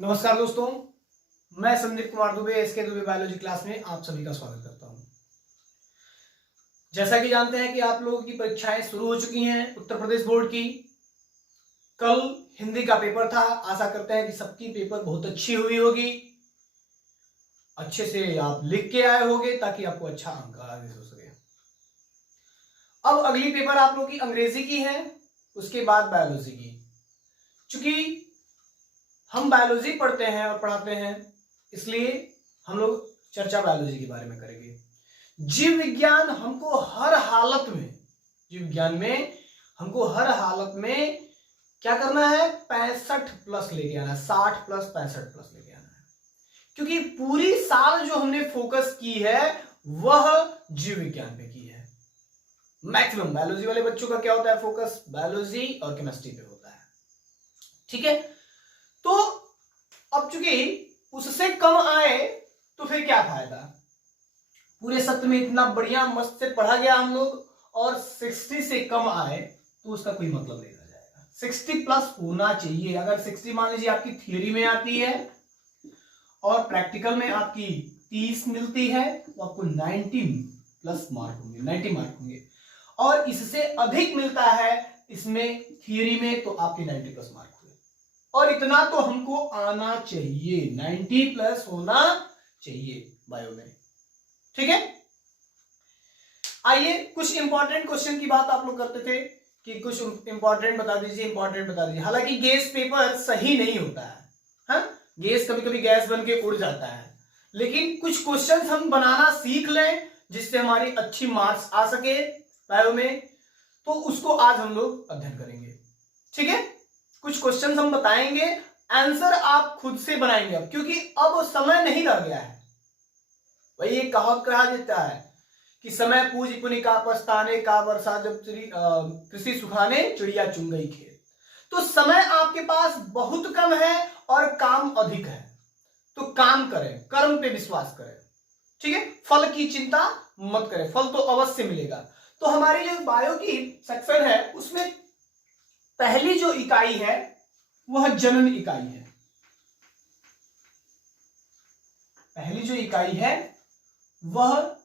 नमस्कार दोस्तों, मैं Sandeep Kumar Dubey SK Dubey biology class में आप सभी का स्वागत करता हूं। जैसा कि जानते हैं कि आप लोगों की परीक्षाएं शुरू हो चुकी हैं उत्तर प्रदेश बोर्ड की। कल हिंदी का पेपर था। आशा करते हैं कि सबकी पेपर बहुत अच्छी हुई होगी, अच्छे से आप लिख के आए होंगे ताकि आपको अच्छा अंक आगे हो सके। अब अगली पेपर आप लोगों की अंग्रेजी की है, उसके बाद बायोलॉजी की। चूंकि हम बायोलॉजी पढ़ते हैं और पढ़ाते हैं, इसलिए हम लोग चर्चा बायोलॉजी के बारे में करेंगे। जीव विज्ञान हमको हर हालत में, जीव विज्ञान में हमको हर हालत में क्या करना है, 65 प्लस लेके आना है, 60 प्लस 65 प्लस लेके आना है। क्योंकि पूरी साल जो हमने फोकस की है वह जीव विज्ञान पे की है। मैक्सिमम बायोलॉजी वाले बच्चों का क्या होता है, फोकस बायोलॉजी और केमिस्ट्री पे होता है। ठीक है, तो अब चूंकि उससे कम आए तो फिर क्या फायदा। पूरे सत्र में इतना बढ़िया मस्त से पढ़ा गया हम लोग और 60 से कम आए तो उसका कोई मतलब नहीं रह जाएगा। 60 प्लस होना चाहिए। अगर 60 मान लीजिए आपकी थियरी में आती है और प्रैक्टिकल में आपकी 30 मिलती है तो आपको 90 प्लस मार्क होंगे, 90 मार्क होंगे। और इससे अधिक मिलता है इसमें थियरी में तो आपके 90 प्लस मार्क। और इतना तो हमको आना चाहिए, 90 प्लस होना चाहिए बायो में। ठीक है, आइए कुछ इंपॉर्टेंट क्वेश्चन की बात आप लोग करते थे कि कुछ इंपॉर्टेंट बता दीजिए, इंपॉर्टेंट बता दीजिए। हालांकि गैस पेपर सही नहीं होता है, हाँ? गैस कभी कभी गैस बन के उड़ जाता है, लेकिन कुछ क्वेश्चन हम बनाना सीख लें जिससे हमारी अच्छी मार्क्स आ सके बायो में, तो उसको आज हम लोग अध्ययन करेंगे। ठीक है, कुछ क्वेश्चन हम बताएंगे, आंसर आप खुद से बनाएंगे अब, क्योंकि अब समय नहीं रह गया है। वही एक कहावत कहा जाता है कि समय पूज पुनि का पछताने का वर्षा जब कृषि सुखाने चिड़िया चुन गई खेत। तो समय आपके पास बहुत कम है और काम अधिक है, तो काम करें, कर्म पे विश्वास करें। ठीक है, फल की चिंता मत करें, फल तो अवश्य मिलेगा। तो हमारी जो बायो की सेक्शन है उसमें पहली जो इकाई है वह जनन इकाई है। पहली जो इकाई है वह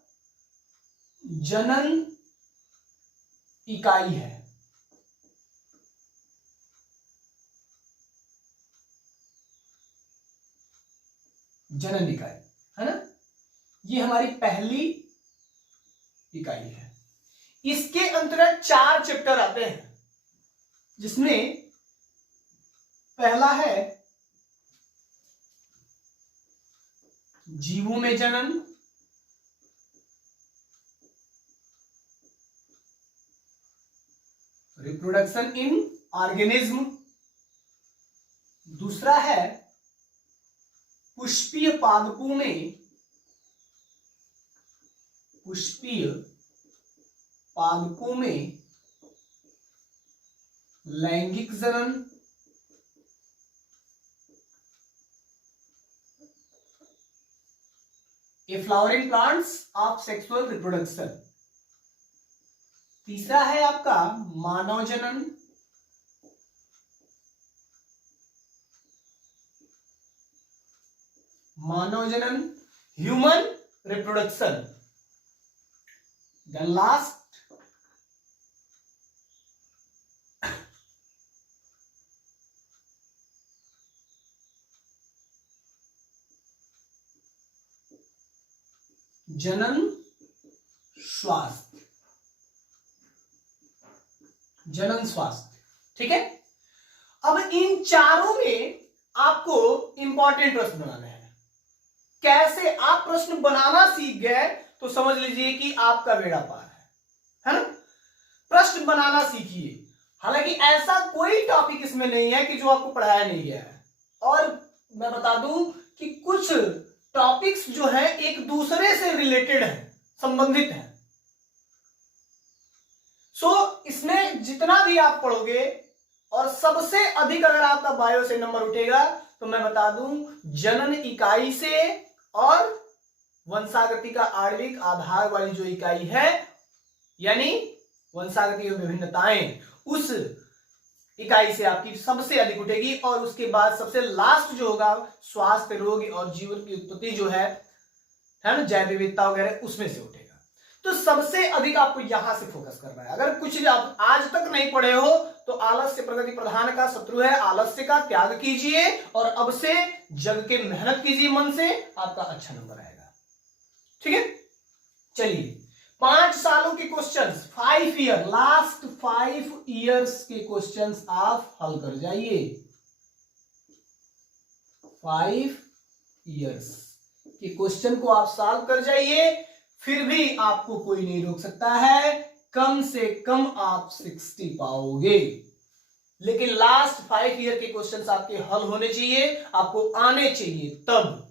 जनन इकाई है। जनन इकाई है ना, ये हमारी पहली इकाई है। इसके अंतर्गत 4 चैप्टर आते हैं, जिसमें पहला है जीवों में जनन, रिप्रोडक्शन इन ऑर्गेनिज्म। दूसरा है पुष्पीय पादपों में, पुष्पीय पादपों में लैंगिक जनन। A flowering plants of sexual reproduction. तीसरा है आपका मानव जनन। मानव जनन, ह्यूमन रिप्रोडक्शन। देन लास्ट जनन स्वास्थ्य, जनन स्वास्थ्य। ठीक है, अब इन चारों में आपको इंपॉर्टेंट प्रश्न बनाने हैं। कैसे आप प्रश्न बनाना सीख गए तो समझ लीजिए कि आपका बेड़ा पार है ना। प्रश्न बनाना सीखिए। हालांकि ऐसा कोई टॉपिक इसमें नहीं है कि जो आपको पढ़ाया नहीं गया है। और मैं बता दूं कि कुछ टॉपिक्स जो है एक दूसरे से रिलेटेड है, संबंधित है। सो इसमें जितना भी आप पढ़ोगे और सबसे अधिक अगर आपका बायो से नंबर उठेगा तो मैं बता दूं जनन इकाई से और वंशागति का आणविक आधार वाली जो इकाई है, यानी वंशागति और विभिन्नताएं, उस इकाई से आपकी सबसे अधिक उठेगी, और उसके बाद सबसे लास्ट जो होगा स्वास्थ्य, रोग और जीवन की उत्पत्ति जो है ना, जैव विविधता वगैरह, उसमें से उठेगा। तो सबसे अधिक आपको यहां से फोकस करना है। अगर कुछ भी आप आज तक नहीं पढ़े हो तो आलस्य प्रगति प्रधान का शत्रु है, आलस्य का त्याग कीजिए और अब से जग के मेहनत कीजिए मन से, आपका अच्छा नंबर आएगा। ठीक है, चलिए 5 सालों के क्वेश्चंस, 5 ईयर, लास्ट 5 इयर्स के क्वेश्चंस आप हल कर जाइए। 5 इयर्स के क्वेश्चन को आप सॉल्व कर जाइए, फिर भी आपको कोई नहीं रोक सकता है, कम से कम आप 60 पाओगे। लेकिन लास्ट 5 ईयर के क्वेश्चंस आपके हल होने चाहिए, आपको आने चाहिए तब।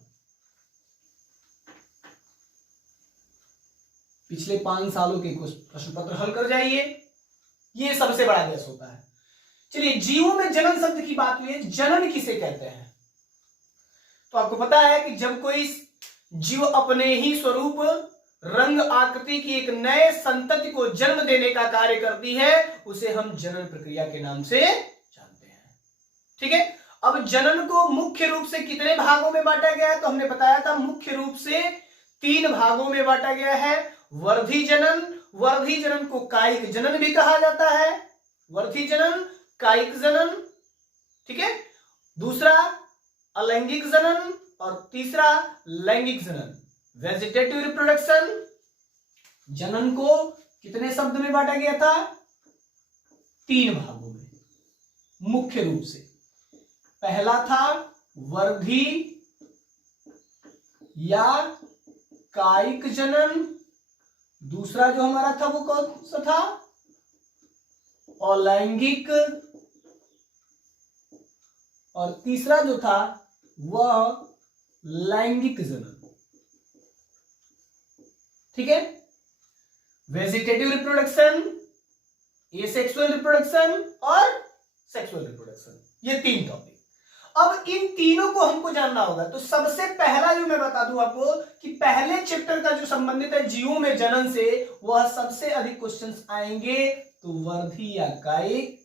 पिछले 5 सालों के प्रश्न पत्र हल कर जाइए, ये सबसे बड़ा अभ्यास होता है। चलिए, जीवों में जनन शब्द की बात हुई है, जनन किसे कहते हैं? तो आपको पता है कि जब कोई जीव अपने ही स्वरूप, रंग, आकृति की एक नए संतति को जन्म देने का कार्य करती है, उसे हम जनन प्रक्रिया के नाम से जानते हैं। ठीक है, अब जनन को मुख्य रूप से कितने भागों में बांटा गया है? तो हमने बताया था मुख्य रूप से 3 भागों में बांटा गया है। वर्धी जनन, वर्धी जनन को कायिक जनन भी कहा जाता है, वर्धी जनन, कायिक जनन। ठीक है, दूसरा अलैंगिक जनन और तीसरा लैंगिक जनन, वेजिटेटिव रिप्रोडक्शन। जनन को कितने शब्द में बांटा गया था? 3 भागों में मुख्य रूप से। पहला था वर्धी या कायिक जनन, दूसरा जो हमारा था वो कौन सा था? अलैंगिक, और तीसरा जो था वह लैंगिक जनन। ठीक है, वेजिटेटिव रिप्रोडक्शन, एसेक्सुअल रिप्रोडक्शन और सेक्सुअल रिप्रोडक्शन, ये 3 टॉपिक। अब इन तीनों को हमको जानना होगा। तो सबसे पहला जो मैं बता दूं आपको कि पहले चैप्टर का जो संबंधित है जीवों में जनन से, वह सबसे अधिक क्वेश्चंस आएंगे तो वर्धी या कायिक,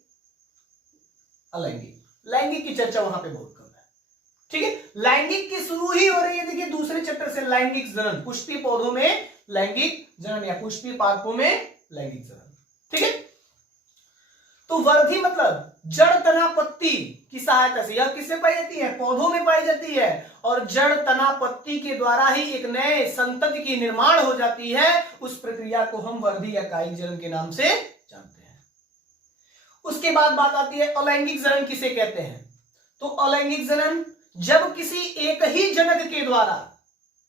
अलैंगिक। लैंगिक की चर्चा वहां पे बहुत कम है। ठीक है, लैंगिक की शुरू ही हो रही है, देखिए दूसरे चैप्टर से, लैंगिक जनन, पुष्पीय पौधों में लैंगिक जनन या पुष्पीय पादपों में लैंगिक जनन। ठीक है, तो वर्धी मतलब जड़ तना पत्ती की सहायता से, यह किससे पाई जाती है? पौधों में पाई जाती है, और जड़ तना पत्ती के द्वारा ही एक नए संतति की निर्माण हो जाती है। उस प्रक्रिया को हम वर्धी या कायिक जनन के नाम से जानते हैं। उसके बाद बात आती है अलैंगिक जनन किसे कहते हैं? तो अलैंगिक जनन जब किसी एक ही जनक के द्वारा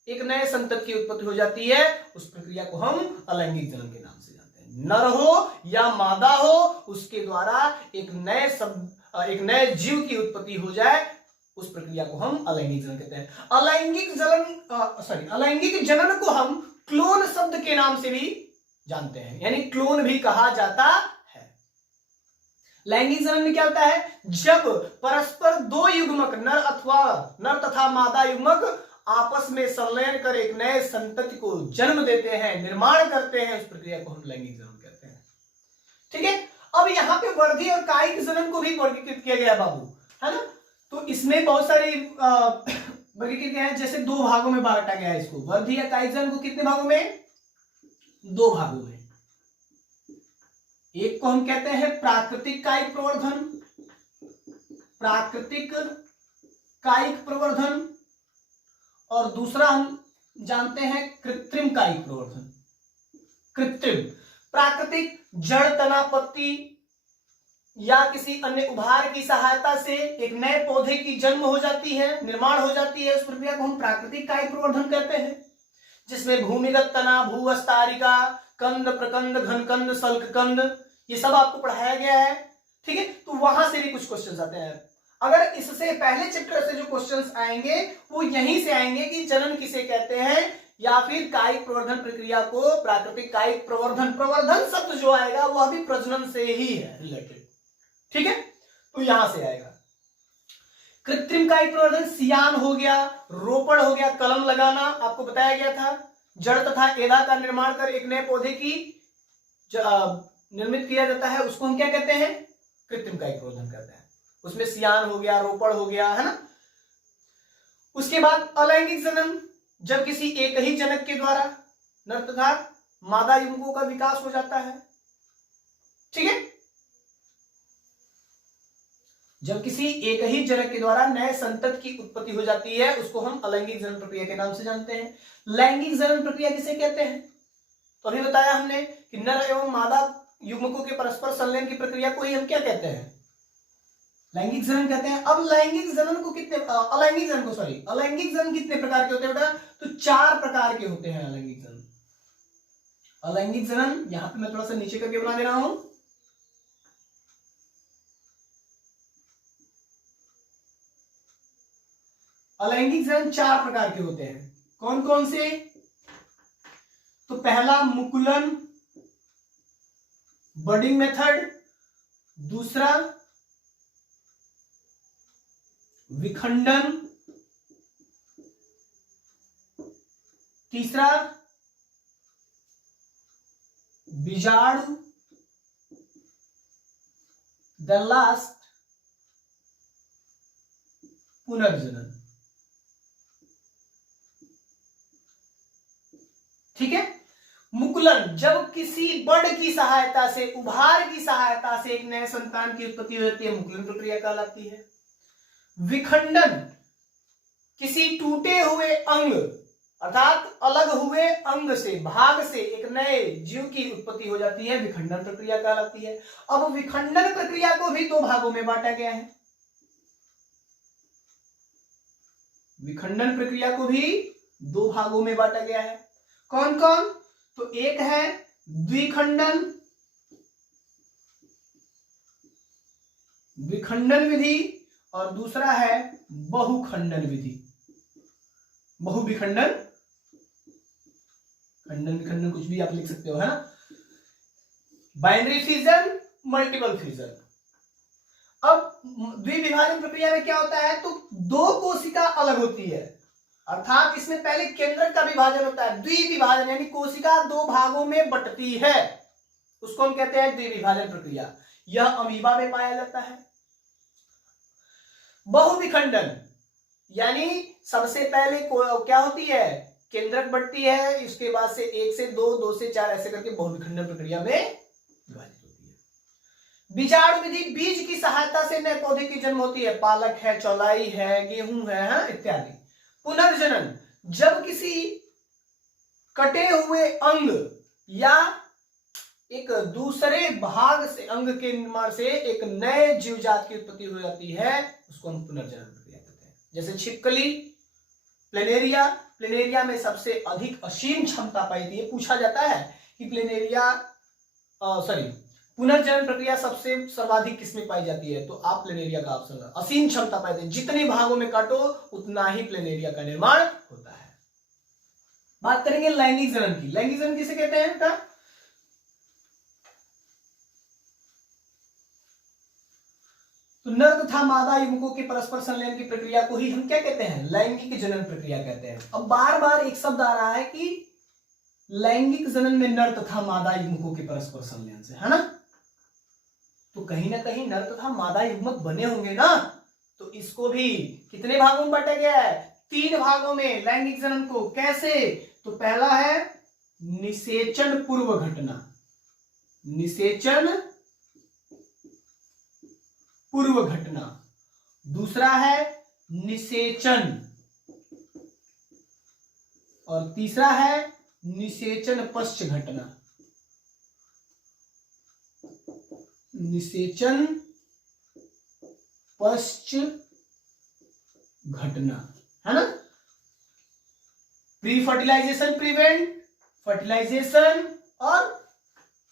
एक नए संतति की उत्पत्ति हो जाती है, उस प्रक्रिया को हम अलैंगिक जनन के नाम से जानते हैं। नर हो या मादा हो, उसके द्वारा एक नए जीव की उत्पत्ति हो जाए, उस प्रक्रिया को हम अलैंगिक जनन कहते हैं। अलैंगिक जनन को हम क्लोन शब्द के नाम से भी जानते हैं, यानी क्लोन भी कहा जाता है। लैंगिक जनन में क्या होता है? जब परस्पर 2 युग्मक, नर तथा मादा युग्मक आपस में संलयन कर एक नए संतति को जन्म देते हैं, निर्माण करते हैं, उस प्रक्रिया को हम लैंगिक जनन कहते हैं। ठीक है, अब यहाँ पे वर्धी और कायिक जनन को भी वर्गीकृत किया गया बाबू, है ना? तो इसमें बहुत सारी वर्गीकृत है, जैसे 2 भागों में बांटा गया है इसको। वर्धी या कायिक जनन को कितने भागों में? 2 भागों में। एक को हम कहते हैं प्राकृतिक कायिक प्रवर्धन, प्राकृतिक कायिक प्रवर्धन, और दूसरा हम जानते हैं कृत्रिम कायिक प्रवर्धन। कृत्रिम, प्राकृतिक जड़ तना पत्ती या किसी अन्य उभार की सहायता से एक नए पौधे की जन्म हो जाती है, निर्माण हो जाती है, उस प्रक्रिया को हम प्राकृतिक कायिक प्रवर्धन कहते हैं, जिसमें भूमिगत तना, भूवस्तारिका, कंद, प्रकंद, घनकंद, सल्ककंद, ये सब आपको पढ़ाया गया है। ठीक है, तो वहां से भी कुछ क्वेश्चंस आते हैं। अगर इससे पहले चैप्टर से जो क्वेश्चंस आएंगे वो यहीं से आएंगे कि जनन किसे कहते हैं, या फिर कायिक प्रवर्धन प्रक्रिया को प्राकृतिक कायिक प्रवर्धन, प्रवर्धन शब्द जो आएगा वह भी प्रजनन से ही है रिलेटेड। ठीक है, तो यहां से आएगा। कृत्रिम कायिक प्रवर्धन सियान हो गया, रोपण हो गया, कलम लगाना, आपको बताया गया था। जड़ तथा एदा का निर्माण कर एक नए पौधे की निर्मित किया जाता है, उसको हम क्या कहते हैं? कृत्रिम कायिक प्रवर्धन कहते हैं। उसमें सियान हो गया, रोपड़ हो गया, है ना। उसके बाद अलैंगिक जनन, जब किसी एक ही जनक के द्वारा नर तथा मादा युग्मकों का विकास हो जाता है। ठीक है, जब किसी एक ही जनक के द्वारा नए संतति की उत्पत्ति हो जाती है, उसको हम अलैंगिक जनन प्रक्रिया के नाम से जानते हैं। लैंगिक जनन प्रक्रिया किसे कहते हैं? तो अभी बताया हमने कि नर एवं मादा युग्मकों के परस्पर संलयन की प्रक्रिया को ही हम क्या कहते हैं? लैंगिक जनन कहते हैं। अब लैंगिक जनन को कितने अलैंगिक जनन कितने प्रकार के होते हैं बेटा? तो 4 प्रकार के होते हैं अलैंगिक जनन। अलैंगिक जनन यहां पे मैं थोड़ा सा नीचे करके बना दे रहा हूं। अलैंगिक जनन 4 प्रकार के होते हैं। कौन कौन से? तो पहला मुकुलन, बडिंग मेथड, दूसरा विखंडन, तीसरा बीजाणु, द लास्ट पुनर्जनन। ठीक है, मुकुलन, जब किसी बड की सहायता से, उभार की सहायता से एक नए संतान की उत्पत्ति हो जाती है, मुकुलन प्रक्रिया कहलाती है। विखंडन, किसी टूटे हुए अंग अर्थात अलग हुए अंग से, भाग से एक नए जीव की उत्पत्ति हो जाती है, विखंडन प्रक्रिया कहलाती है। अब विखंडन प्रक्रिया को भी 2 भागों में बांटा गया है। विखंडन प्रक्रिया को भी 2 भागों में बांटा गया है। कौन कौन? तो एक है द्विखंडन, विखंडन विधि, और दूसरा है बहुखंडन विधि। बहुविखंडन, खंडन विखंडन कुछ भी आप लिख सकते हो, है ना। Binary fission, multiple fission. अब द्विविभाजन प्रक्रिया में क्या होता है? तो 2 कोशिका अलग होती है, अर्थात इसमें पहले केंद्रक का विभाजन होता है। द्विविभाजन यानी कोशिका 2 भागों में बंटती है, उसको हम कहते हैं द्विविभाजन प्रक्रिया। यह अमीबा में पाया जाता है। बहुविखंडन यानी सबसे पहले क्या होती है? केंद्रक बढ़ती है, इसके बाद से 1 से 2, 2 से 4 ऐसे करके बहुविखंडन प्रक्रिया में विभाजित होती है। बीजाणु विधि, बीज की सहायता से नए पौधे की जन्म होती है, पालक है, चौलाई है, गेहूं है, इत्यादि। पुनर्जनन, जब किसी कटे हुए अंग या एक दूसरे भाग से, अंग के निर्माण से एक नए जीवजात की उत्पत्ति हो जाती है, उसको हम पुनर्जनन प्रक्रिया कहते हैं। जैसे छिपकली, प्लेनेरिया। प्लेनेरिया में सबसे अधिक असीम क्षमता पाई जाती है। पूछा जाता है कि पुनर्जनन प्रक्रिया सबसे सर्वाधिक किसमें पाई जाती है? तो आप प्लेनेरिया का ऑप्शन है। असीम क्षमता पाई जाती है, जितने भागों में काटो उतना ही प्लेनेरिया का निर्माण होता है। बात करेंगे लैंगिक जनन की। लैंगिक जनन किसे कहते हैं बेटा? तो नर तथा मादा युग्मकों के परस्पर संलयन की प्रक्रिया को ही हम क्या कहते हैं? लैंगिक जनन प्रक्रिया कहते हैं। अब बार बार एक शब्द आ रहा है कि लैंगिक जनन में नर तथा मादा युग्मकों के परस्पर संलयन से, है ना। तो कहीं ना कहीं नर तथा मादा युग्मक बने होंगे ना, तो इसको भी कितने भागों में बांटा गया है? 3 भागों में लैंगिक जनन को। कैसे? तो पहला है निषेचन पूर्व घटना, निषेचन पूर्व घटना। दूसरा है निषेचन, और तीसरा है निषेचन पश्च घटना। निषेचन पश्च घटना, है ना। प्री फर्टिलाइजेशन प्रिवेंट, फर्टिलाइजेशन और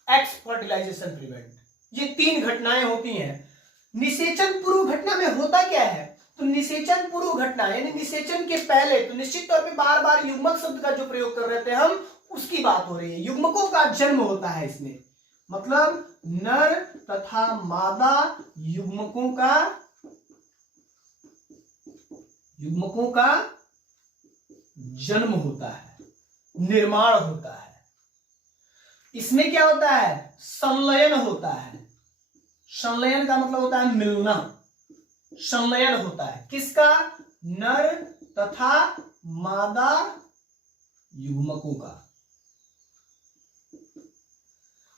एक्स फर्टिलाइजेशन प्रिवेंट, ये 3 घटनाएं होती हैं। निषेचन पूर्व घटना में होता क्या है? तो निषेचन पूर्व घटना यानी निषेचन के पहले, तो निश्चित तौर पे बार बार युग्मक शब्द का जो प्रयोग कर रहे थे हम, उसकी बात हो रही है। युग्मकों का जन्म होता है इसमें, मतलब नर तथा मादा युग्मकों का जन्म होता है, निर्माण होता है। इसमें क्या होता है? संलयन होता है। संलयन का मतलब होता है मिलना, संलयन होता है किसका? नर तथा मादा युग्मकों का।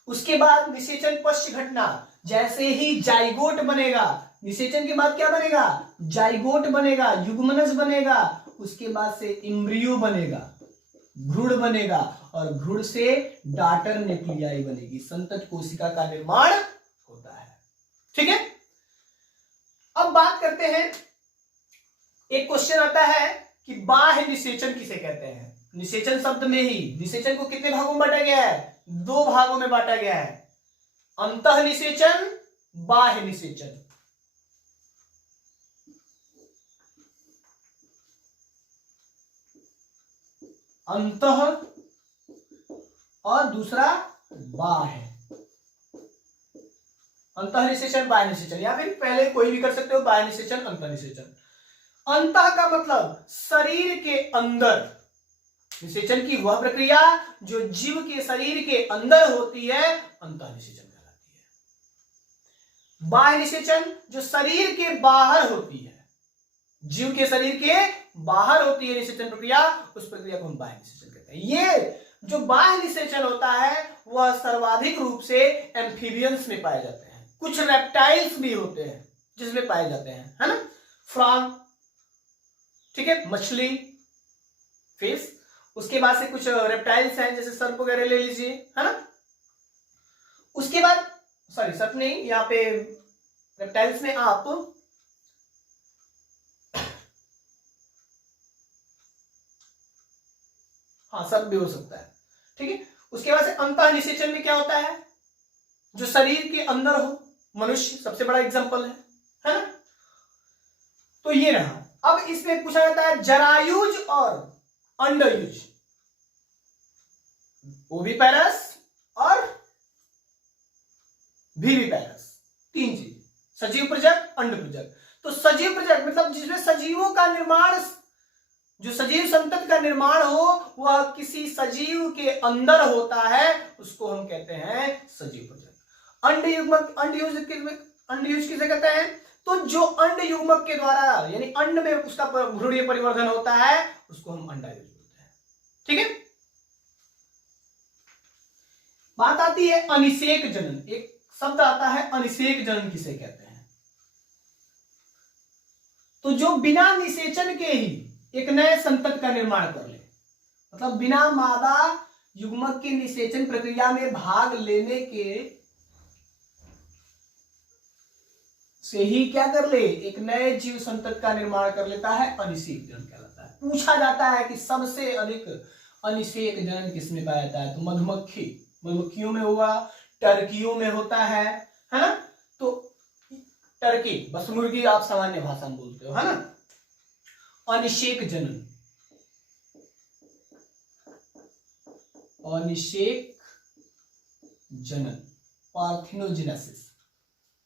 उसके बाद निषेचन पश्च घटना, जैसे ही जाइगोट बनेगा, निषेचन के बाद क्या बनेगा? जाइगोट बनेगा, युग्मनज बनेगा, उसके बाद से इम्ब्रियो बनेगा, भ्रूण बनेगा, और भ्रूण से डाटर न्यूक्लियाई बनेगी, संतत कोशिका का निर्माण होता है। ठीक है, अब बात करते हैं, एक क्वेश्चन आता है कि बाह्य निषेचन किसे कहते हैं? निषेचन शब्द में ही निषेचन को कितने भागों में बांटा गया है? 2 भागों में बांटा गया है, अंतः निषेचन, बाह्य निषेचन। अंतः और दूसरा बाह्य, अंतः निषेचन, बाह्य निषेचन, या फिर पहले कोई भी कर सकते हो, बाह्य निषेचन, अंतः निषेचन। अंतः का मतलब शरीर के अंदर, निषेचन की वह प्रक्रिया जो जीव के शरीर के अंदर होती है, अंतः निषेचन कहलाती है। बाह्य निषेचन जो शरीर के बाहर होती है, जीव के शरीर के बाहर होती है निषेचन प्रक्रिया, उस प्रक्रिया को हम बाह्य निषेचन कहते हैं। ये जो बाह्य निषेचन होता है वह सर्वाधिक रूप से एम्फीबियंस में पाए जाते हैं, कुछ रेप्टाइल्स भी होते हैं जिसमें पाए जाते हैं, है ना, फ्रॉग, ठीक है, मछली, फिश, उसके बाद से कुछ रेप्टाइल्स हैं जैसे सर्प वगैरह ले लीजिए, है ना। उसके बाद सॉरी सर्प नहीं, यहाँ पे रेप्टाइल्स में आप हाँ सर्प भी हो सकता है, ठीक है। उसके बाद से अंतः निषेचन में क्या होता है? जो शरीर के अंदर हो, मनुष्य सबसे बड़ा एग्जांपल है ना। तो ये रहा। अब इसमें पूछा जाता है जरायुज और अंडयुज, ओविपेरस और वीविपेरस, 3 चीज, सजीव प्रजक, अंड प्रजक। तो सजीव प्रजक मतलब जिसमें सजीवों का निर्माण, जो सजीव संतति का निर्माण हो वह किसी सजीव के अंदर होता है, उसको हम कहते हैं सजीव प्रजक। अंड युग्मक, अंडयुज किसे कहते हैं? तो जो अंड युग्मक के द्वारा यानी अंड में उसका भ्रूणीय परिवर्धन होता है उसको हम अंडायुज बोलते हैं, ठीक है। बात आती है अनिषेक जनन, एक शब्द आता है अनिषेक जनन किसे कहते हैं? तो जो बिना निषेचन के ही एक नए संतति का निर्माण कर ले, मतलब बिना मादा युग्मक के निषेचन प्रक्रिया में भाग लेने के से ही क्या कर ले, एक नए जीव संतति का निर्माण कर लेता है, अनिषेक जनन कहलाता है। पूछा जाता है कि सबसे अधिक अनिषेक जनन किसमें पाया जाता है? तो मधुमक्खी, मधुमक्खियों में हुआ, टर्कियों में होता है ना। तो टर्की बस मुर्गी आप सामान्य भाषा में बोलते हो, है ना। अनिषेक जनन, अनिषेक जनन, पार्थिनोजेनेसिस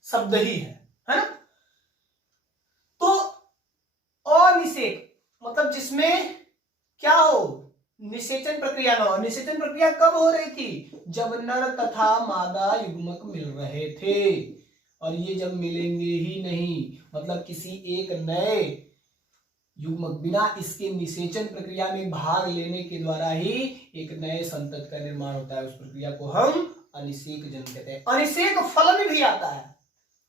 शब्द ही है ना। तो अनिषेक मतलब जिसमें क्या हो, निषेचन प्रक्रिया न हो। निषेचन प्रक्रिया कब हो रही थी? जब नर तथा मादा युग्मक मिल रहे थे, और ये जब मिलेंगे ही नहीं, मतलब किसी एक नए युग्मक बिना इसके निषेचन प्रक्रिया में भाग लेने के द्वारा ही एक नए संतति का निर्माण होता है, उस प्रक्रिया को हम अनिषेक जनन कहते हैं। अनिषेक फल में भी आता है,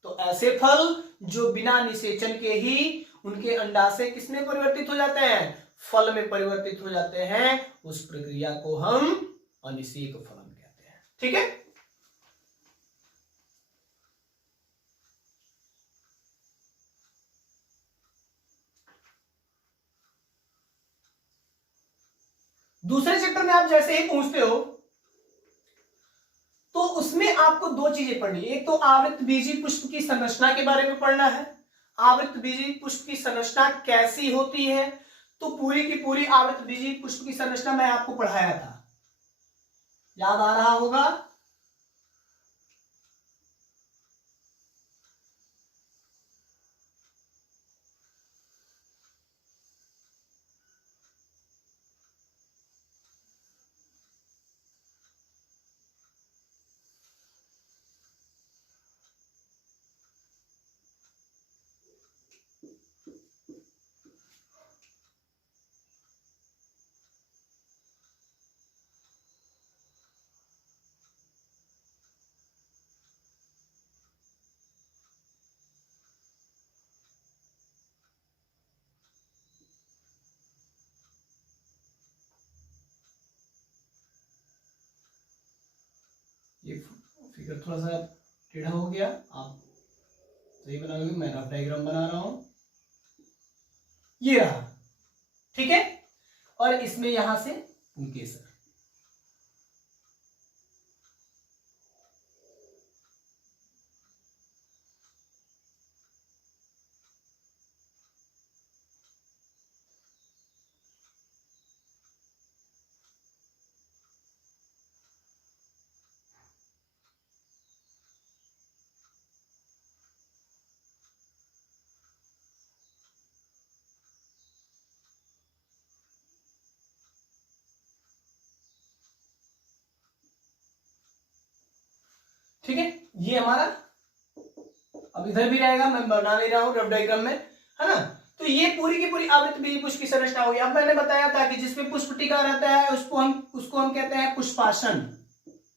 तो ऐसे फल जो बिना निषेचन के ही उनके अंडाशय किसमें परिवर्तित हो जाते हैं? फल में परिवर्तित हो जाते हैं, उस प्रक्रिया को हम अनिषेक फलन कहते हैं, ठीक है। दूसरे चैप्टर में आप जैसे ही पूछते हो तो उसमें आपको 2 चीजें पढ़नी है। एक तो आवृत्त बीजी पुष्प की संरचना के बारे में पढ़ना है, आवृत्त बीजी पुष्प की संरचना कैसी होती है। तो पूरी की पूरी आवृत्त बीजी पुष्प की संरचना मैं आपको पढ़ाया था, याद आ रहा होगा। ये फिगर थोड़ा सा टेढ़ा हो गया, आप सही बना लोगे, मैं रफ डायग्राम बना रहा हूं, ये रहा, ठीक है। और इसमें यहां से पुंकेसर, ठीक है। ये हमारा अब इधर भी रहेगा, मैं बना ले रहा हूं रफ डायग्राम में, है ना। तो ये पूरी की पूरी आवृत्त बीज पुष्प की संरचना होगी। अब मैंने बताया था कि जिसमें पुष्प टीका रहता है उसको हम कहते हैं पुष्पासन,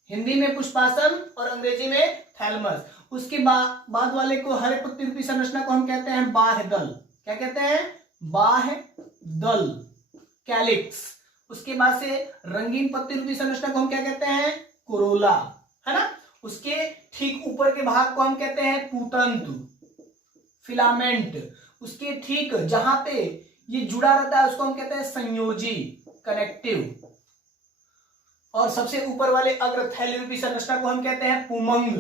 हिंदी में पुष्पासन और अंग्रेजी में थैलमस। उसके बाद वाले को हरे पत्ती रूपी संरचना को हम कहते हैं बाह्य दल। क्या कहते हैं? बाह्य दल, कैलिक्स। उसके बाद से रंगीन पत्ती रूपी संरचना को हम क्या कहते हैं? कोरोला, है ना। उसके ठीक ऊपर के भाग को हम कहते हैं पूतंतु, फिलामेंट। उसके ठीक जहां पे ये जुड़ा रहता है उसको हम कहते हैं संयोजी, कनेक्टिव। और सबसे ऊपर वाले अग्र थैली रूपी संरचना को हम कहते हैं पुमंग।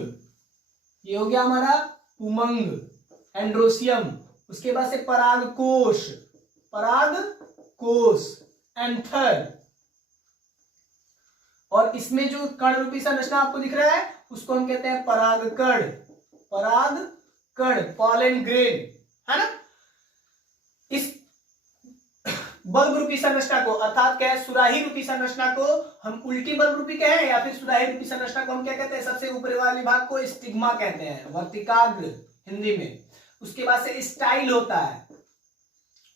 ये हो गया हमारा पुमंग, एंड्रोसियम। उसके बाद से परागकोश, परागकोश, एंथर। और इसमें जो कण रूपी संरचना आपको दिख रहा है उसको हम कहते हैं परागकण, परागकण, पॉलन ग्रेन, है ना। इस बल्ब रूपी संरचना को अर्थात क्या है, सुराही रूपी संरचना को हम उल्टी बल्ब रूपी कहें या फिर सुराही रूपी संरचना को हम क्या कहते हैं? सबसे ऊपर वाले भाग को स्टिग्मा कहते हैं, वर्तिकाग्र हिंदी में। उसके बाद से स्टाइल होता है,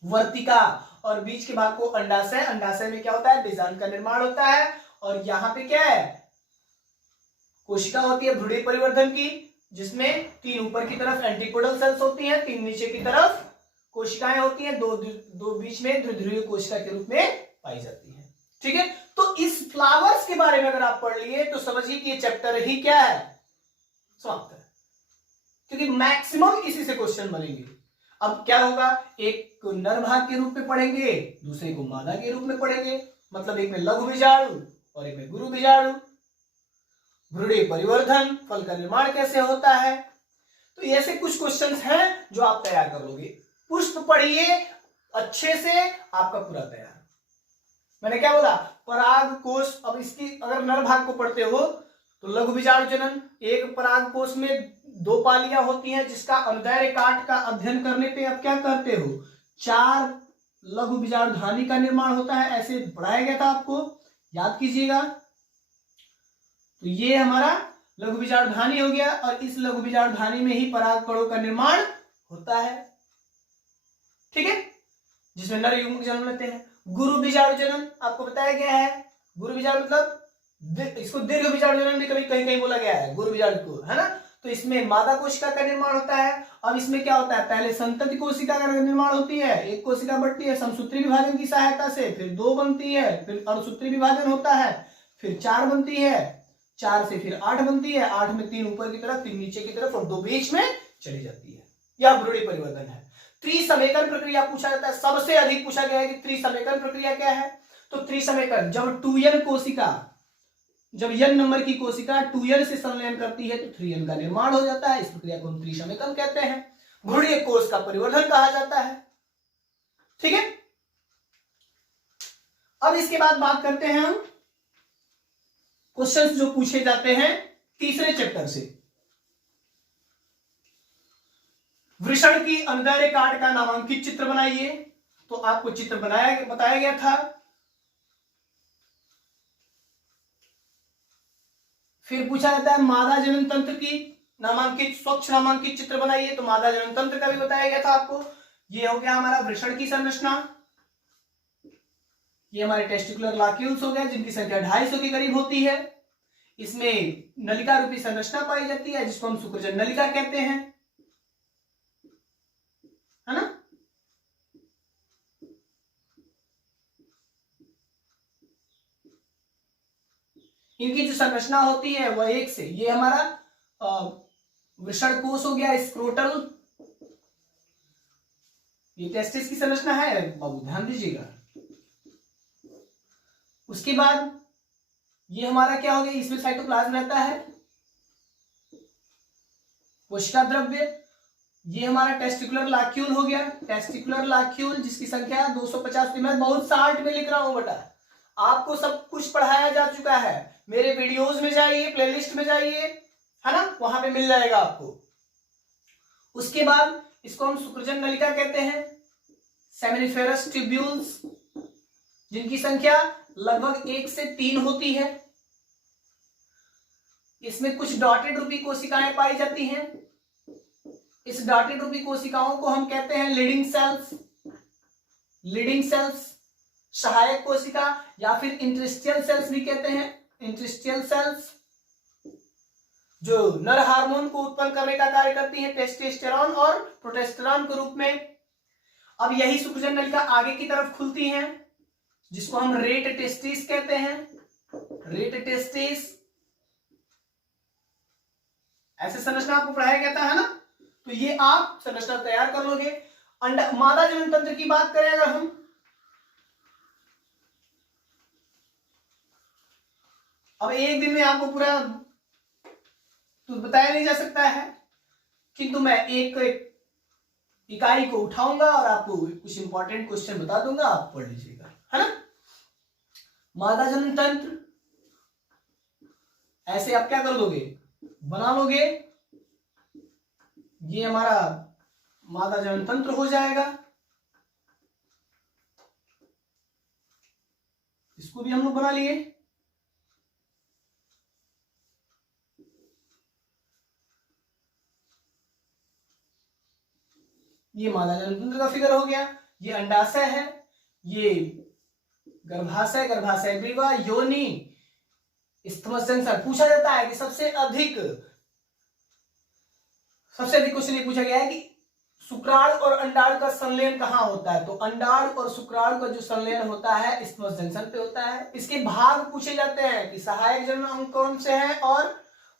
वर्तिका। और बीच के भाग को अंडाशय, अंडाशय में क्या होता है? बीजांड का निर्माण होता है। और यहां पे क्या है? कोशिका होती है भ्रूणीय परिवर्धन की, जिसमें 3 ऊपर की तरफ एंटीपोडल सेल्स होती हैं, 3 नीचे की तरफ कोशिकाएं होती हैं, दो बीच में द्विध्रुवीय कोशिका के रूप में पाई जाती है। ठीक है। तो इस फ्लावर्स के बारे में अगर आप पढ़ लिए तो समझिए कि ये चैप्टर ही क्या है? समाप्त है, क्योंकि मैक्सिमम इसी से क्वेश्चन बनेंगे। अब क्या होगा? एक को नर भाग के रूप में पढ़ेंगे, दूसरे को मादा के रूप में पढ़ेंगे। मतलब एक में लघु बीजाणु और एक में गुरु बीजाणु। भ्रूणीय परिवर्धन, फल का निर्माण कैसे होता है। तो ऐसे कुछ क्वेश्चंस हैं जो आप तैयार करोगे। पुष्प पढ़िए अच्छे से, आपका पूरा तैयार। मैंने क्या बोला? पराग कोश। अब इसकी अगर नर भाग को पढ़ते हो तो लघु बीजाणु जनन, एक पराग कोश में 2 पालियां होती हैं, जिसका अनुदैर्घ्य काट का अध्ययन करने पे आप क्या करते हो? 4 लघु बीजाणु धानी का निर्माण होता है। ऐसे पढ़ाया गया था आपको, याद कीजिएगा। तो ये हमारा लघु बीजाणु धानी हो गया, और इस लघु बीजाणु धानी में ही पराग कणों का निर्माण होता है। ठीक है, जिसमें नर युग्मक जन्म लेते हैं। गुरु बीजाणु जनन आपको बताया गया है। गुरु बीजाणु मतलब इसको दीर्घ बीजाणु जनन भी कभी कहीं कहीं बोला गया है, गुरु बीजाणु को, है ना। तो इसमें मादा कोशिका का निर्माण होता है। अब इसमें क्या होता है? पहले संतति कोशिका का निर्माण होती है, एक कोशिका बढ़ती है समसूत्री विभाजन की सहायता से, फिर 2 बनती है, फिर अणुसूत्री विभाजन होता है, फिर 4 बनती है, 4 से फिर 8 बनती है, 8 में 3 ऊपर की तरफ, 3 नीचे की तरफ और 2 बीच में चली जाती है। यह भ्रूणीय परिवर्तन है। त्रिसमेकन प्रक्रिया पूछा जाता है, सबसे अधिक पूछा गया है कि त्रिसमेकन प्रक्रिया क्या है। तो त्रिसमेकन, जब 2n कोशिका, जब n नंबर की कोशिका 2n से संलयन करती है तो 3n का निर्माण हो जाता है। इस प्रक्रिया को हम त्रिसमेकन कहते हैं। भ्रूणीय कोश का परिवर्धन कहा जाता है। ठीक है। अब इसके बाद बात करते हैं हम क्वेश्चंस जो पूछे जाते हैं तीसरे चैप्टर से। वृषण की अनुदैर्घ्य काट का नामांकित चित्र बनाइए। तो आपको चित्र बताया गया था। फिर पूछा जाता है मादा जनन तंत्र की नामांकित, स्वच्छ नामांकित चित्र बनाइए। तो मादा जनन तंत्र का भी बताया गया था आपको। ये हो गया हमारा वृषण की संरचना। ये हमारे टेस्टिकुलर लाक्यूल्स हो गए, जिनकी संख्या 250 के करीब होती है। इसमें नलिका रूपी संरचना पाई जाती है, जिसको हम शुक्रजन नलिका कहते हैं, है ना। इनकी जो संरचना होती है वह एक से, ये हमारा वृषण कोश हो गया, स्क्रोटल, ये टेस्टिस की संरचना है बाबू, ध्यान दीजिएगा। उसके बाद ये हमारा क्या हो गया, इसमें साइटोप्लाज्म रहता है, कोशिका द्रव्य। ये हमारा टेस्टिकुलर लाक्यूल हो गया, टेस्टिकुलर लाक्यूल जिसकी संख्या 250। मैं बहुत शार्ट में लिख रहा हूं बेटा, आपको सब कुछ पढ़ाया जा चुका है। मेरे वीडियोस में जाइए, प्लेलिस्ट में जाइए, है ना, वहां पे मिल जाएगा आपको। उसके बाद इसको हम शुक्रजन नलिका कहते हैं, सेमिनिफेरस ट्यूब्यूल्स, जिनकी संख्या लगभग 1 से 3 होती है। इसमें कुछ डॉटेड रूपी कोशिकाएं पाई जाती हैं। इस डॉटेड रूपी कोशिकाओं को हम कहते हैं लीडिंग सेल्स, लीडिंग सेल्स, सहायक कोशिका, या फिर इंटरस्टिशियल सेल्स भी कहते हैं, इंटरस्टिशियल सेल्स, जो नर हार्मोन को उत्पन्न करने का कार्य करती है, टेस्टोस्टेरोन और प्रोजेस्टेरोन के रूप में। अब यही शुक्रजन नलिका आगे की तरफ खुलती है, जिसको हम रेट टेस्टिस कहते हैं, रेट टेस्टिस। ऐसे संरचना आपको पढ़ाया गया था, है ना, तो ये आप संरचना तैयार कर लोगे। मादा जनन तंत्र की बात करें अगर हम, अब एक दिन में आपको पूरा तो बताया नहीं जा सकता है, किंतु मैं एक इकाई को उठाऊंगा और आपको कुछ इंपॉर्टेंट क्वेश्चन बता दूंगा, आप पढ़ लीजिएगा, है ना। मादा जनन तंत्र ऐसे आप क्या कर लोगे, बना लोगे, ये हमारा मादा जनन तंत्र हो जाएगा। इसको भी हम लोग बना लिए। ये मादा जनन तंत्र का फिगर हो गया। ये अंडाशय है, ये गर्भाशय, गर्भाशय ग्रीवा, योनि, इस्थमस जंक्शन। पूछा जाता है कि सबसे अधिक क्वेश्चन ये पूछा गया है कि शुक्राणु और अंडाणु का संलयन कहां होता है, तो अंडाणु और शुक्राणु का जो संलयन होता है इस्थमस जंक्शन पे होता है। इसके भाग पूछे जाते हैं कि सहायक जनन अंग कौन से हैं और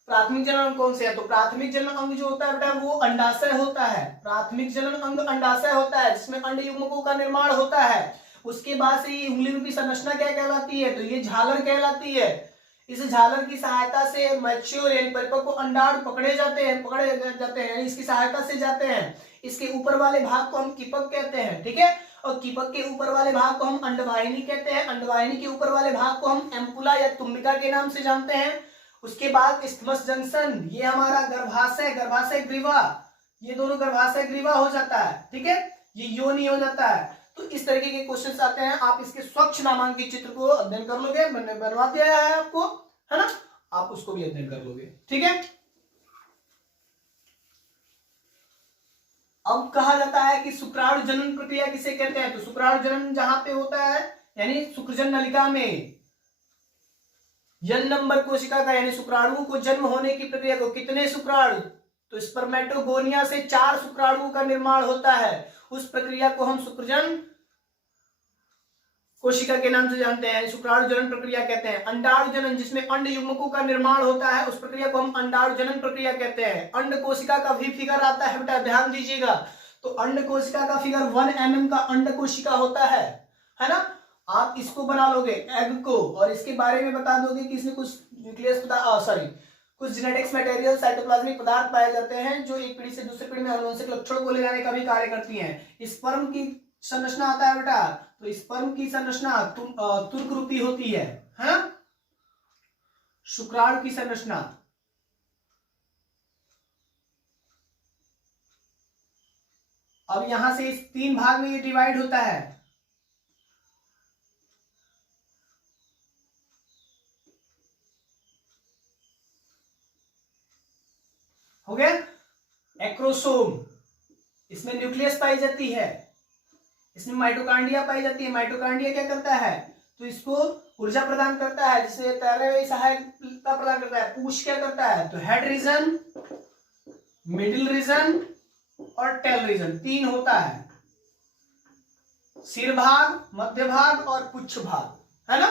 प्राथमिक जनन अंग कौन से है। तो प्राथमिक जनन अंग जो होता है बेटा वो अंडाशय होता है, प्राथमिक जनन अंग अंडाशय होता है, जिसमें अंड युग्मकों का निर्माण होता है। उसके बाद से ये उंगली रूपी संरचना क्या कहलाती है, तो ये झालर कहलाती है। इस झालर की सहायता से मैच्योर यानी परिपक्व अंडाणु पकड़े जाते हैं, इसकी सहायता से जाते हैं। इसके ऊपर वाले भाग को हम कीपक कहते हैं, ठीक है, और कीपक के ऊपर वाले भाग को हम अंडवाहिनी कहते हैं। अंडवाहिनी के ऊपर वाले भाग को हम एम्पुला या तुम्बिका के नाम से जानते हैं। उसके बाद इस्थमस जंक्शन, ये हमारा गर्भाशय, गर्भाशय ग्रीवा, ये दोनों गर्भाशय ग्रीवा हो जाता है, ठीक है, ये योनि हो जाता है। तो इस तरीके के क्वेश्चंस आते हैं। आप इसके स्वच्छ नामांकित चित्र को अध्ययन कर लोगे, मैंने बनवा दिया है आपको, है ना, आप उसको भी अध्ययन कर लोगे, ठीक है। अब कहा जाता है कि शुक्राणु जनन प्रक्रिया किसे कहते हैं, तो शुक्राणु जनन जहां पे होता है यानी शुक्रजन नलिका में जन नंबर कोशिका का यानी शुक्राणु को जन्म होने की प्रक्रिया को, कितने शुक्राणु, तो स्पर्मेटोगोनिया से 4 शुक्राणुओं का निर्माण होता है। उस प्रक्रिया को हम शुक्रजन कोशिका के नाम से जानते हैं, शुक्राणु जनन प्रक्रिया कहते हैं। अंडाणु जनन जिसमें अंड युग्मकों का निर्माण होता है उस प्रक्रिया को हम अंडाणु जनन प्रक्रिया कहते हैं। अंड कोशिका का भी फिगर आता है बेटा, ध्यान दीजिएगा। तो अंड कोशिका का फिगर 1 mm का अंड कोशिका होता है ना। आप इसको बना लोगे एग को, और इसके बारे में बता दोगे कि इसमें कुछ न्यूक्लियस कुछ जेनेटिक्स मटेरियल साइटोप्लाज्मिक पदार्थ पाए जाते हैं जो एक पीढ़ी से दूसरी पीढ़ी में आनुवंशिक लक्षणों को ले जाने का भी कार्य करती हैं। स्पर्म की संरचना आता है बेटा, तो स्पर्म की संरचना तुर्क रूपी होती है ना। शुक्राणु की संरचना अब यहां से इस 3 भाग में ये डिवाइड होता है। हो गया। एक्रोसोम, इसमें न्यूक्लियस पाई जाती है, इसमें माइटोकांड्रिया पाई जाती है। माइटोकांड्रिया क्या करता है, तो इसको ऊर्जा प्रदान करता है, जिससे तैरने में सहायता प्रदान करता है। पूछ क्या करता है, तो हेड रीजन, मिडिल रीजन और टेल रीजन 3 होता है, सिर भाग, मध्य भाग और पुच्छ भाग, है ना।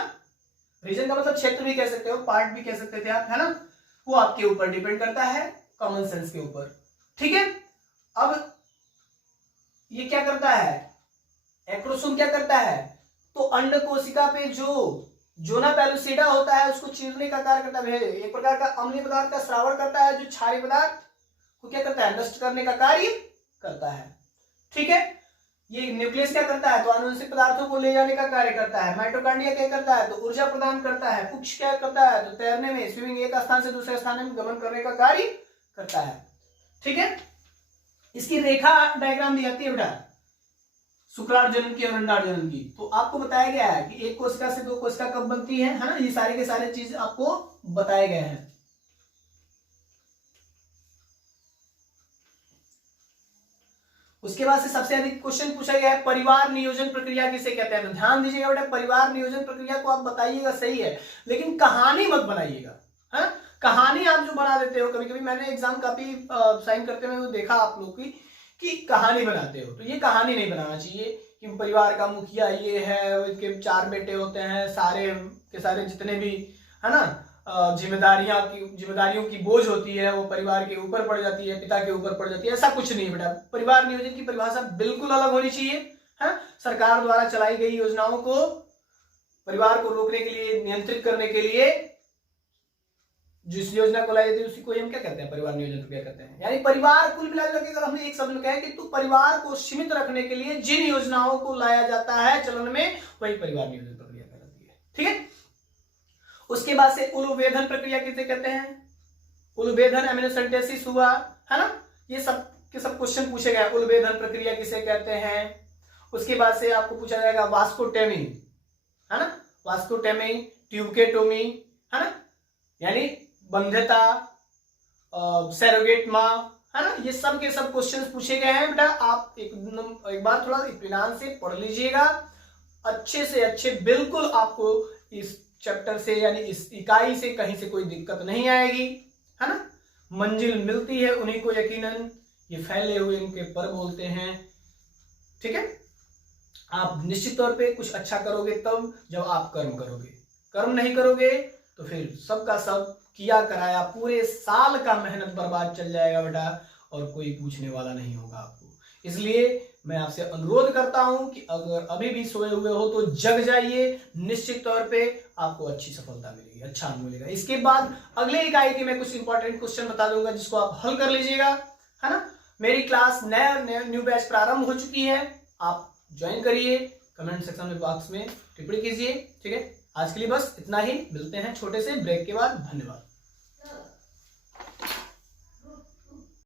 रीजन का मतलब क्षेत्र भी कह सकते हो, पार्ट भी कह सकते थे आप, है ना। वो आपके ऊपर डिपेंड करता है, कॉमन सेंस के ऊपर, ठीक है। अब ये क्या करता है, एक्रोसोम क्या करता है, तो अंड कोशिका पे जो जोना पेलुसिडा होता है उसको चीरने का कार्य करता है, एक प्रकार का अम्लीय पदार्थ का श्रावण करता है, जो क्षारीय पदार्थ को क्या करता है, नष्ट करने का कार्य करता है, ठीक है। ये न्यूक्लियस क्या करता है, तो आनुवंशिक पदार्थों को ले जाने का कार्य करता है। माइटोकॉन्ड्रिया क्या करता है, तो ऊर्जा प्रदान करता है। पुक्ष क्या करता है, तो तैरने में, स्विमिंग, एक स्थान से दूसरे स्थान में गमन करने का कार्य करता है, ठीक है। इसकी रेखा डायग्राम दी जाती है बेटा, शुक्राणु जन्म की और अंडाणु जन्म की। तो आपको बताया गया है कि एक कोशिका से दो कोशिका कब बनती है ना, ये सारे के सारे चीज आपको बताए गए हैं। उसके बाद से सबसे अधिक क्वेश्चन पूछा गया है, परिवार नियोजन प्रक्रिया किसे कहते हैं। तो ध्यान दीजिएगा बेटा, परिवार नियोजन प्रक्रिया को आप बताइएगा सही है, लेकिन कहानी मत बनाइएगा, है। कहानी आप जो बना देते हो, कभी कभी मैंने एग्जाम कॉपी साइन करते हुए देखा आप लोग की कि कहानी बनाते हो, तो ये कहानी नहीं बनाना चाहिए कि परिवार का मुखिया ये है, उसके 4 बेटे होते हैं, सारे के सारे जितने भी, है ना, जिम्मेदारियों की बोझ होती है वो परिवार के ऊपर पड़ जाती है, पिता के ऊपर पड़ जाती है। ऐसा कुछ नहीं बेटा, परिवार नियोजन की परिभाषा बिल्कुल अलग होनी चाहिए, है। सरकार द्वारा चलाई गई योजनाओं को परिवार को रोकने के लिए, नियंत्रित करने के लिए जिस योजना को लाई जाती है उसी को हम क्या कहते हैं, परिवार नियोजन प्रक्रिया कहते हैं। यानी परिवार कुल मिलाकर अगर हमने एक शब्द में कहा कि तो परिवार को सीमित रखने के लिए जिन योजनाओं को लाया जाता है चलन में, वही परिवार नियोजन प्रक्रिया कहलाती है, ठीक है। उसके बाद से उलुभेदन प्रक्रिया किसे कहते हैं, उलुभेदन एमिनोसेंटेसिस हुआ, है ना, ये सब के सब क्वेश्चन पूछे गए। उलुभेदन प्रक्रिया किसे कहते हैं। उसके बाद से आपको पूछा जाएगा वास्कोटोमी, है ना, वास्कोटोमी, ट्यूबकेटोमी, है ना, यानी बंध्यता, सैरोगेट मां, है ना, ये सब के सब क्वेश्चंस पूछे गए हैं बेटा। आप एक बार थोड़ा इत्मीनान से पढ़ लीजिएगा, अच्छे से अच्छे, बिल्कुल आपको इस चैप्टर से यानी इस इकाई से कहीं से कोई दिक्कत नहीं आएगी, है ना। मंजिल मिलती है उन्हीं को यकीनन, ये फैले हुए इनके पर बोलते हैं, ठीक है। आप निश्चित तौर पे कुछ अच्छा करोगे तब जब आप कर्म करोगे, कर्म नहीं करोगे तो फिर सबका सब किया कराया पूरे साल का मेहनत बर्बाद चल जाएगा बेटा, और कोई पूछने वाला नहीं होगा आपको। इसलिए मैं आपसे अनुरोध करता हूं कि अगर अभी भी सोए हुए हो तो जग जाइए, निश्चित तौर पे आपको अच्छी सफलता मिलेगी, अच्छा अनुभव मिलेगा। इसके बाद अगले इकाई के मैं कुछ इंपॉर्टेंट क्वेश्चन बता दूंगा जिसको आप हल कर लीजिएगा, है ना। मेरी क्लास न्यू बैच प्रारंभ हो चुकी है, आप ज्वाइन करिए, कमेंट सेक्शन में बॉक्स में टिप्पणी कीजिए, ठीक है। आज के लिए बस इतना ही, मिलते हैं छोटे से ब्रेक के बाद, धन्यवाद।